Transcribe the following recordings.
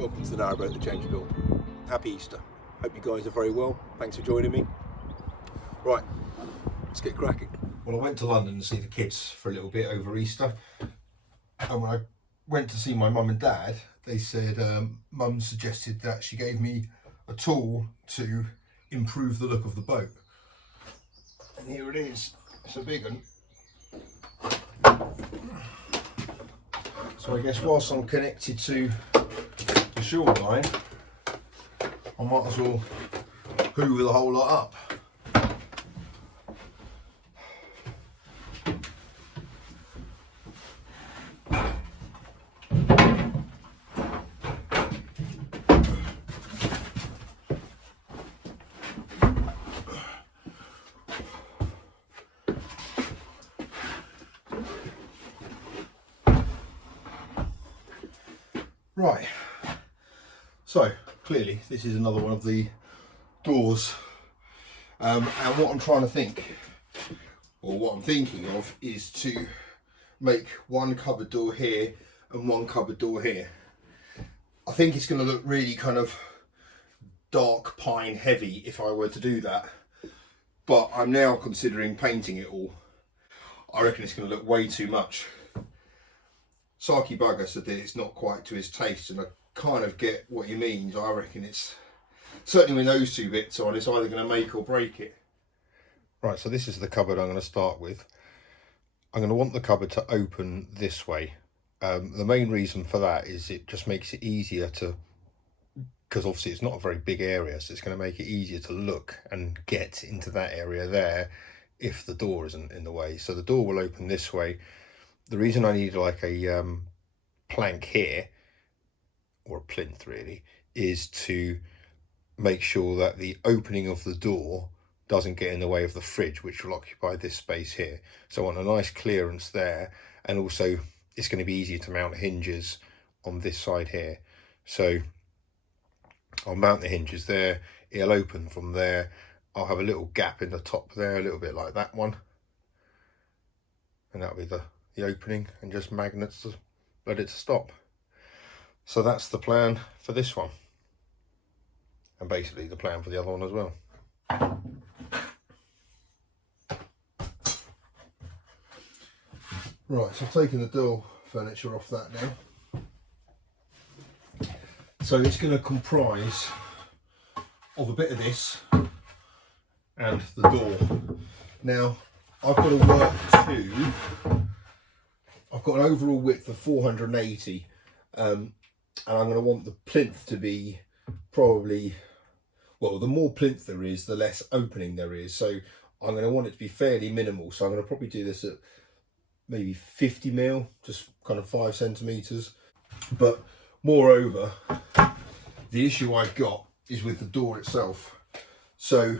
Welcome to the Narrowboat, the Change Built. Happy Easter. Hope you guys are very well. Thanks for joining me. Right, let's get cracking. Well, I went to London to see the kids for a little bit over Easter. And when I went to see my mum and dad, they said mum suggested that she gave me a tool to improve the look of the boat. And here it is. It's a big one. So I guess whilst I'm connected to the shoreline, I might as well hoover the whole lot up. Right, so clearly this is another one of the doors, and what I'm trying to think, or what I'm thinking of, is to make one cupboard door here and one cupboard door here. I think it's going to look really kind of dark pine heavy if I were to do that, but I'm now considering painting it all. I reckon it's going to look way too much. Saki Bugger said that it's not quite to his taste, and I kind of get what he means. I reckon it's, certainly with those two bits on, it's either going to make or break it. Right, so this is the cupboard I'm going to start with. I'm going to want the cupboard to open this way. The main reason for that is it just makes it easier to, because obviously it's not a very big area, so it's going to make it easier to look and get into that area there if the door isn't in the way. So the door will open this way. The reason I need like a plank here, or a plinth really, is to make sure that the opening of the door doesn't get in the way of the fridge, which will occupy this space here. So I want a nice clearance there, and also it's going to be easier to mount hinges on this side here. So I'll mount the hinges there, it'll open from there. I'll have a little gap in the top there, a little bit like that one, and that'll be the opening, and just magnets to let it stop. So that's the plan for this one, and basically the plan for the other one as well. Right, so I've taken the door furniture off that now. So it's going to comprise of a bit of this and the door. Now I've got to work to, I've got an overall width of 480, and I'm going to want the plinth to be probably, well, the more plinth there is, the less opening there is. So I'm going to want it to be fairly minimal. So I'm going to probably do this at maybe 50 mil, just kind of 5 centimeters. But moreover, the issue I've got is with the door itself. So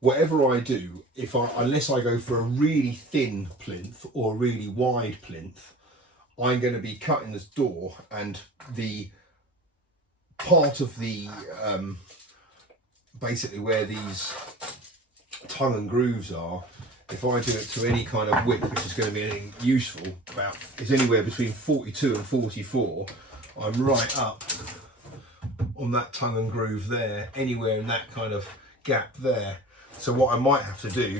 whatever I do, unless I go for a really thin plinth or a really wide plinth, I'm going to be cutting this door, and the part of the basically where these tongue and grooves are, if I do it to any kind of width which is going to be anything useful, about, it's anywhere between 42 and 44, I'm right up on that tongue and groove there, anywhere in that kind of gap there. So what I might have to do,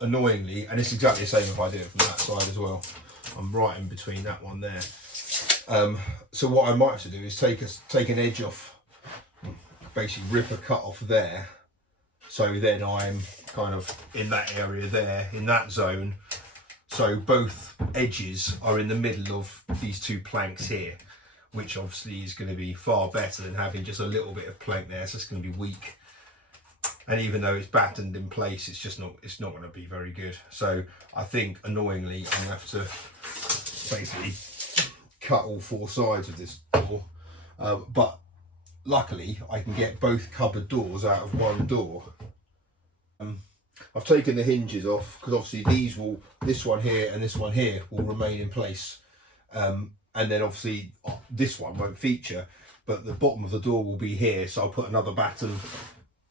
annoyingly, and it's exactly the same if I do it from that side as well, I'm right in between that one there. So what I might have to do is take an edge off, basically rip a cut off there, so then I'm kind of in that area there, in that zone, so both edges are in the middle of these two planks here, which obviously is going to be far better than having just a little bit of plank there. So it's going to be weak. And even though it's battened in place, it's not going to be very good. So I think, annoyingly, I'm going to have to basically cut all 4 sides of this door. But luckily, I can get both cupboard doors out of one door. I've taken the hinges off, because obviously this one here and this one here will remain in place. And then obviously this one won't feature, but the bottom of the door will be here. So I'll put another batten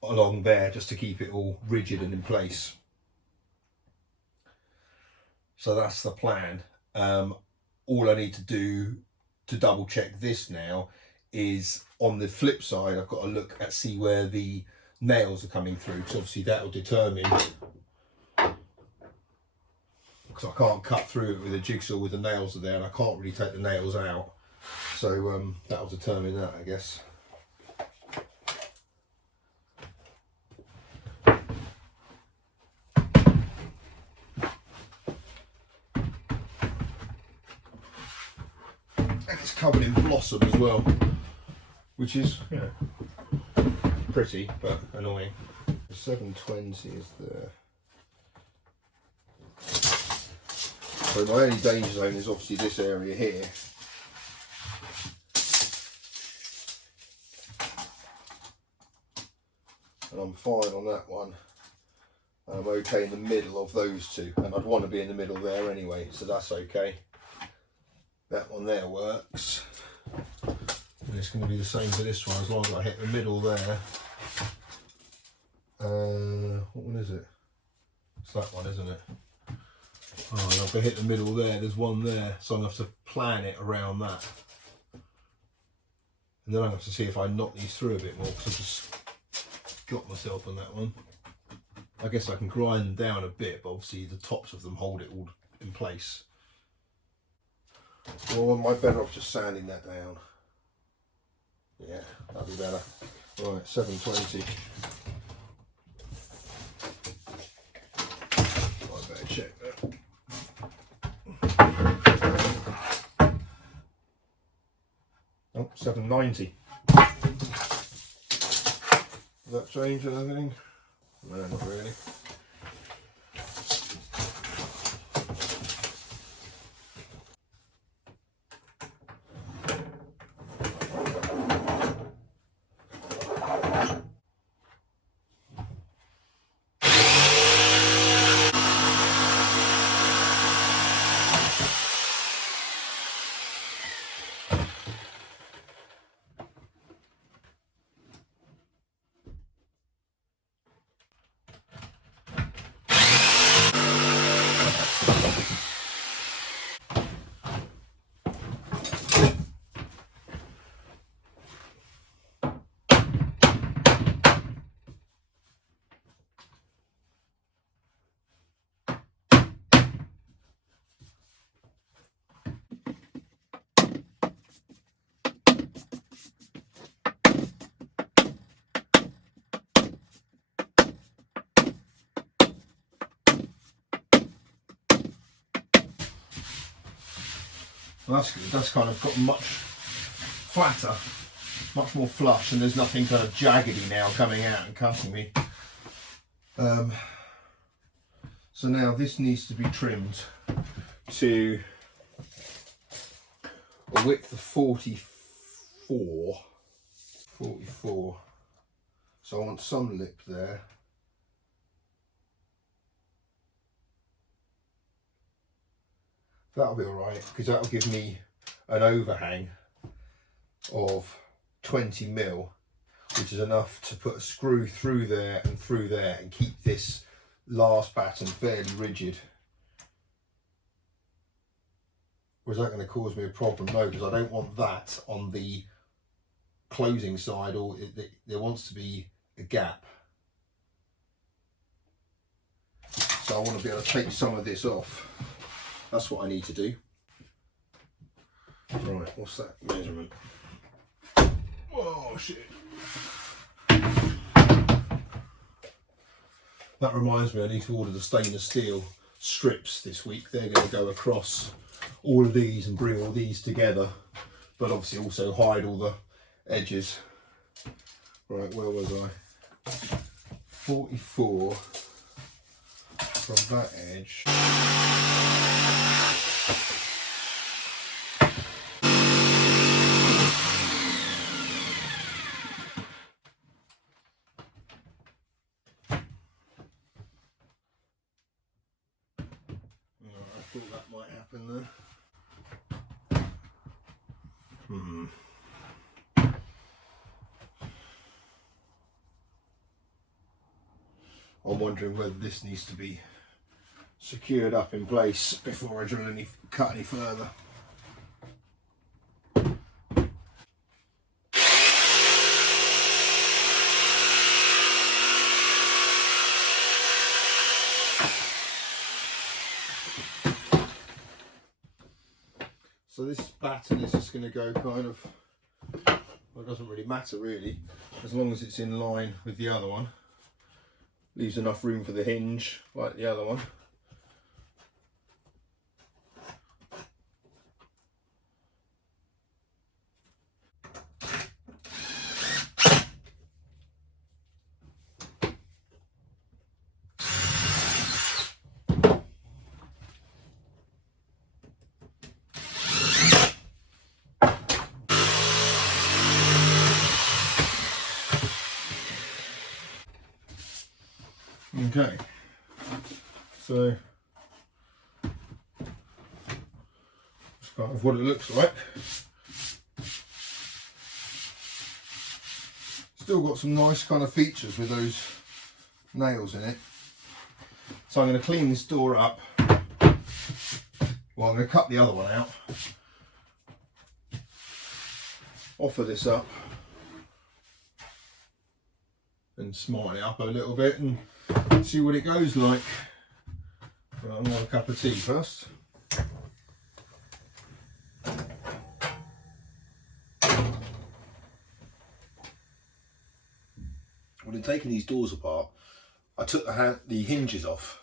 along there just to keep it all rigid and in place. So that's the plan. All I need to do to double check this now is on the flip side, I've got to look at see where the nails are coming through, because obviously that will determine, because I can't cut through it with a jigsaw with the nails are there, and I can't really take the nails out, so that'll determine that, I guess. And it's covered in blossom as well, which is, you know, pretty but annoying. The 720 is there. So my only danger zone is obviously this area here. And I'm fine on that one. I'm okay in the middle of those two, and I'd want to be in the middle there anyway, so that's okay. That one there works. And it's going to be the same for this one, as long as I hit the middle there. What one is it? It's that one, isn't it? Oh, and if I hit the middle there, there's one there, so I'm going to have to plan it around that. And then I have to see if I knock these through a bit more, because I've just got myself on that one. I guess I can grind them down a bit, but obviously the tops of them hold it all in place. Or am I better off just sanding that down? Yeah, that'll be better. Right, 720. I better check that. Oh, 790. Does that change anything? No, not really. Well, that's good. That's kind of got much flatter, much more flush, and there's nothing kind of jaggedy now coming out and cutting me. So now this needs to be trimmed to a width of 44. So I want some lip there. That'll be alright, because that'll give me an overhang of 20 mil, which is enough to put a screw through there and keep this last batten fairly rigid. Or is that going to cause me a problem? No, because I don't want that on the closing side, or there wants to be a gap. So I want to be able to take some of this off. That's what I need to do. Right, what's that measurement? Oh shit. That reminds me, I need to order the stainless steel strips this week. They're going to go across all of these and bring all these together, but obviously also hide all the edges. Right, where was I? 44 from that edge. I thought that might happen there. I'm wondering whether this needs to be secured up in place before I cut any further. So this batten is just going to go kind of, well, it doesn't really matter really, as long as it's in line with the other one. Leaves enough room for the hinge like the other one. Okay, so that's kind of what it looks like. Still got some nice kind of features with those nails in it. So I'm going to clean this door up. Well, I'm going to cut the other one out. Offer this up. And smile it up a little bit and see what it goes like. Right, I'm going to have a cup of tea first. When I'm taking these doors apart, I took the hinges off,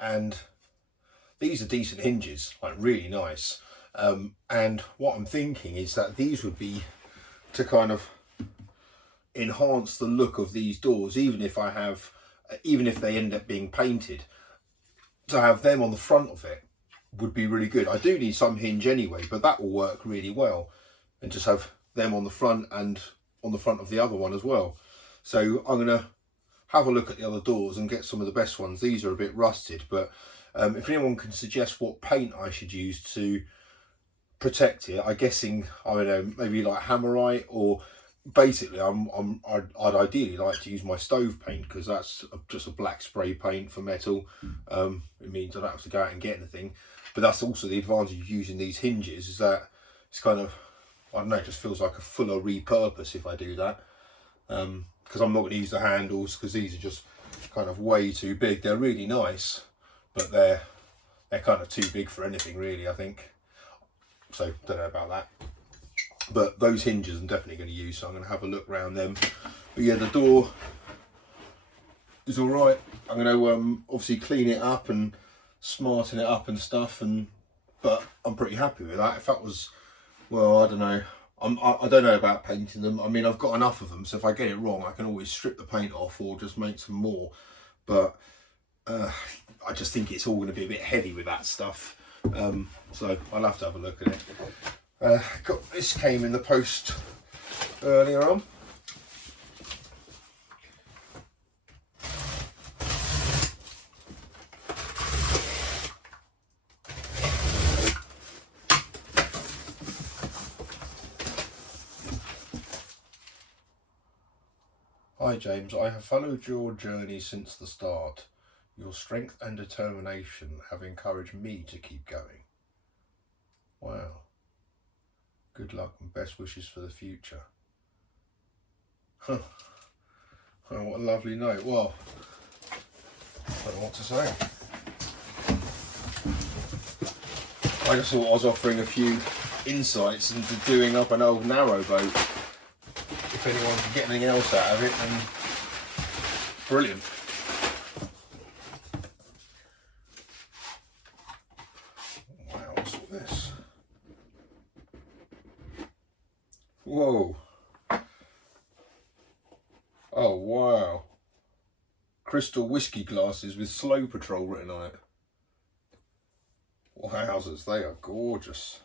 and these are decent hinges, like really nice. And what I'm thinking is that these would be to kind of enhance the look of these doors, even if they end up being painted. To have them on the front of it would be really good. I do need some hinge anyway, but that will work really well, and just have them on the front and on the front of the other one as well. So I'm gonna have a look at the other doors and get some of the best ones. These are a bit rusted, but if anyone can suggest what paint I should use to protect it, I'm guessing, I don't know, maybe like Hammerite, or basically I'd ideally like to use my stove paint, because that's just a black spray paint for metal. It means I don't have to go out and get anything, but that's also the advantage of using these hinges, is that it's kind of, I don't know, it just feels like a fuller repurpose if I do that. Because I'm not going to use the handles, because these are just kind of way too big. They're really nice, but they're kind of too big for anything really, I think. So don't know about that. But those hinges I'm definitely going to use, so I'm going to have a look around them. But yeah, the door is all right. I'm going to obviously clean it up and smarten it up and stuff, but I'm pretty happy with that. If that was, well, I don't know. I don't know about painting them. I mean, I've got enough of them, so if I get it wrong, I can always strip the paint off or just make some more. But I just think it's all going to be a bit heavy with that stuff. So I'll have to have a look at it. This came in the post earlier on. Hi James, I have followed your journey since the start. Your strength and determination have encouraged me to keep going. Wow. Good luck and best wishes for the future. Huh. Oh, what a lovely note. Well, I don't know what to say. I just thought I was offering a few insights into doing up an old narrowboat. If anyone can get anything else out of it, then brilliant. Wow, what's all this? Whoa. Oh wow. Crystal whiskey glasses with Slow Patrol written on it. Wowzers, they are gorgeous.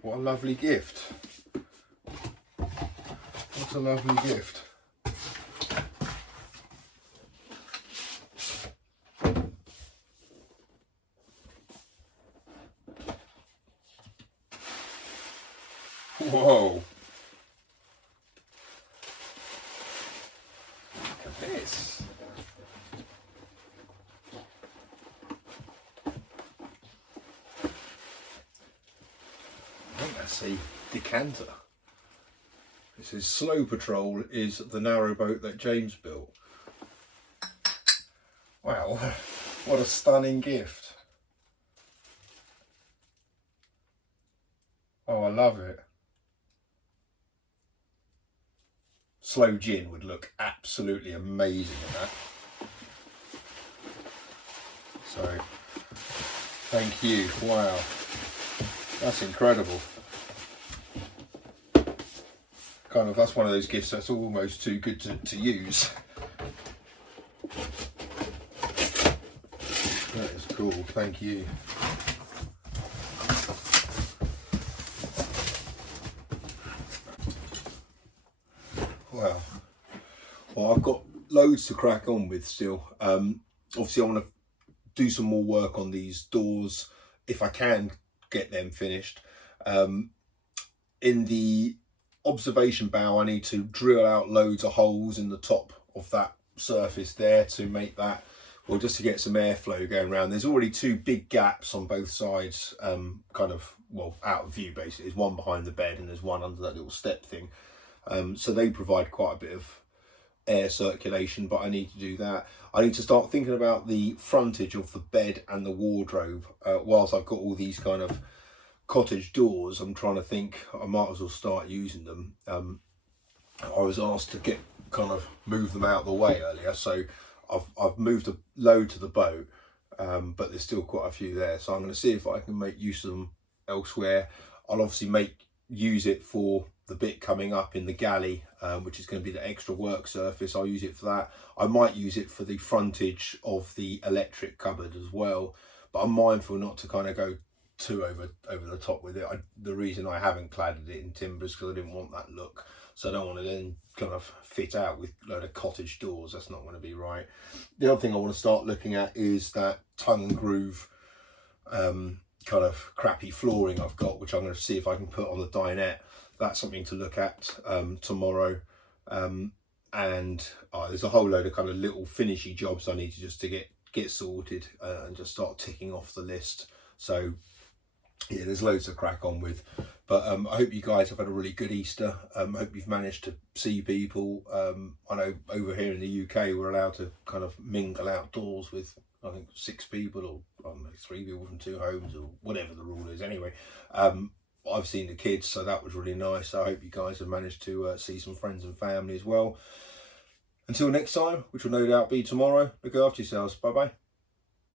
What a lovely gift. What a lovely gift. Whoa. Look at this. I think that's a decanter. It says Slow Patrol is the narrowboat that James built. Wow, what a stunning gift. Oh, I love it. Sloe gin would look absolutely amazing in that. So, thank you. Wow, that's incredible. Kind of, that's one of those gifts that's almost too good to use. That is cool, thank you. Wow. Well, I've got loads to crack on with still. Obviously I want to do some more work on these doors if I can get them finished. In the observation bow, I need to drill out loads of holes in the top of that surface there to make that, well, just to get some airflow going around. There's already two big gaps on both sides, kind of, well, out of view basically. There's one behind the bed and there's one under that little step thing. So they provide quite a bit of air circulation, but I need to do that. I need to start thinking about the frontage of the bed and the wardrobe. Whilst I've got all these kind of cottage doors, I'm trying to think I might as well start using them. I was asked to move them out of the way earlier, so I've moved a load to the boat, but there's still quite a few there, so I'm going to see if I can make use of them elsewhere. I'll obviously use it for the bit coming up in the galley, which is going to be the extra work surface. I'll use it for that. I might use it for the frontage of the electric cupboard as well, but I'm mindful not to kind of go too over the top with it. The reason I haven't cladded it in timbers because I didn't want that look, so I don't want to then kind of fit out with a load of cottage doors. That's not going to be right. The other thing I want to start looking at is that tongue and groove kind of crappy flooring I've got, which I'm going to see if I can put on the dinette. That's something to look at tomorrow. And there's a whole load of kind of little finishy jobs I need to get sorted and just start ticking off the list. So yeah, there's loads to crack on with, but I hope you guys have had a really good Easter. I hope you've managed to see people. I know over here in the UK we're allowed to kind of mingle outdoors with, I think, 6 people, or I don't know, 3 people from 2 homes, or whatever the rule is. Anyway, I've seen the kids, so that was really nice. I hope you guys have managed to see some friends and family as well. Until next time, which will no doubt be tomorrow, look after yourselves. Bye bye.